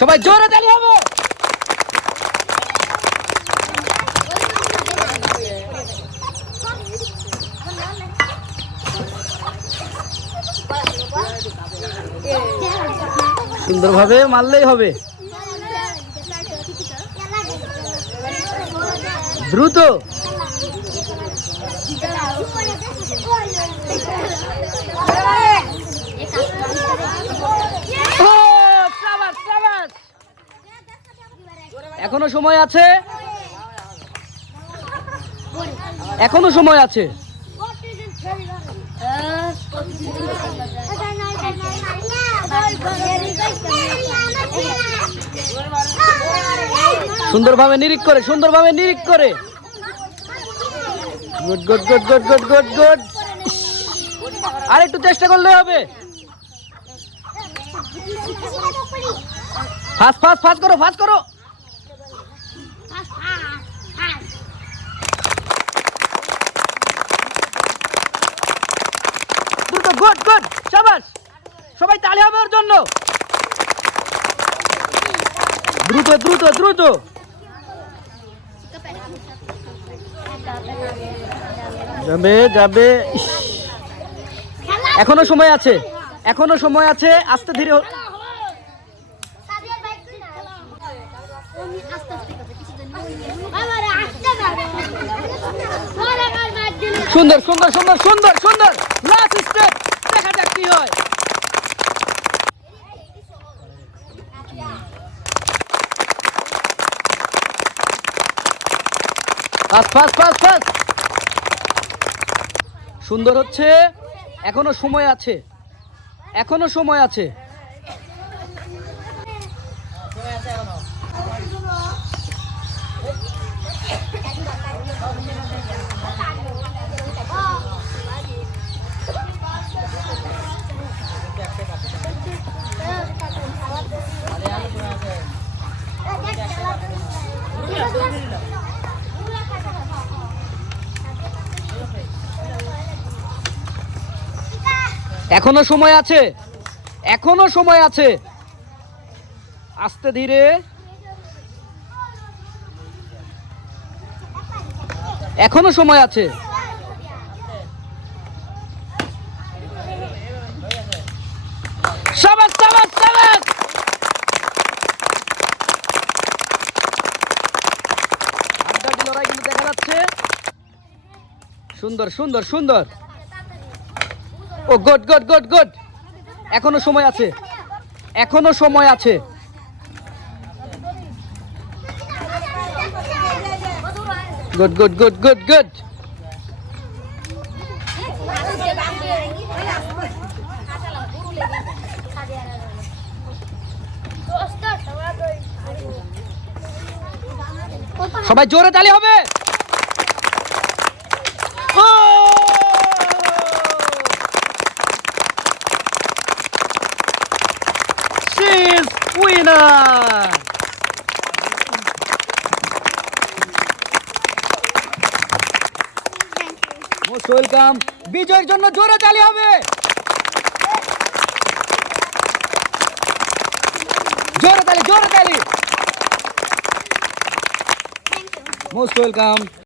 সবাই জোরে তালি হবে। সুন্দরভাবে মারলেই হবে। দ্রুত। এখনো সময় আছে, এখনো সময় আছে। সুন্দরভাবে নিরিখ করে, সুন্দরভাবে নিরিখ করে। Good good good good good good good. আর একটু চেষ্টা করলে হবে। ফাস্ট ফাস্ট ফাস্ট করো, ফাস্ট করো। দ্রুত, গুড গুড, শাবাশ। সবাই তালি হবে ওর জন্য। দ্রুত দ্রুত দ্রুত। যাবে যাবে। এখনো সময় আছে, এখনো সময় আছে। আস্তে ধীরে। সুন্দর সুন্দর সুন্দর সুন্দর সুন্দর। লাস্ট স্টেপ, দেখা যাক কি হয়। Fast fast fast fast. সুন্দর হচ্ছে। এখনো সময় আছে, এখনো সময় আছে। এখনো সময় আছে, এখনো সময় আছে। আস্তে ধীরে। এখনো সময় আছে। শাবাশ শাবাশ শাবাশ। আড্ডাটি লড়াই কিন্তু দেখা যাচ্ছে। সুন্দর সুন্দর সুন্দর। ও গুড গুড গুড গুড। এখনো সময় আছে, এখনো সময় আছে। Good good good good good. সবাই জোরে তালি হবে। উইনার। Most welcome. বিজয়ের জন্য জোরে তালি হবে। জোরে তালি, জোরে তালি। Most welcome.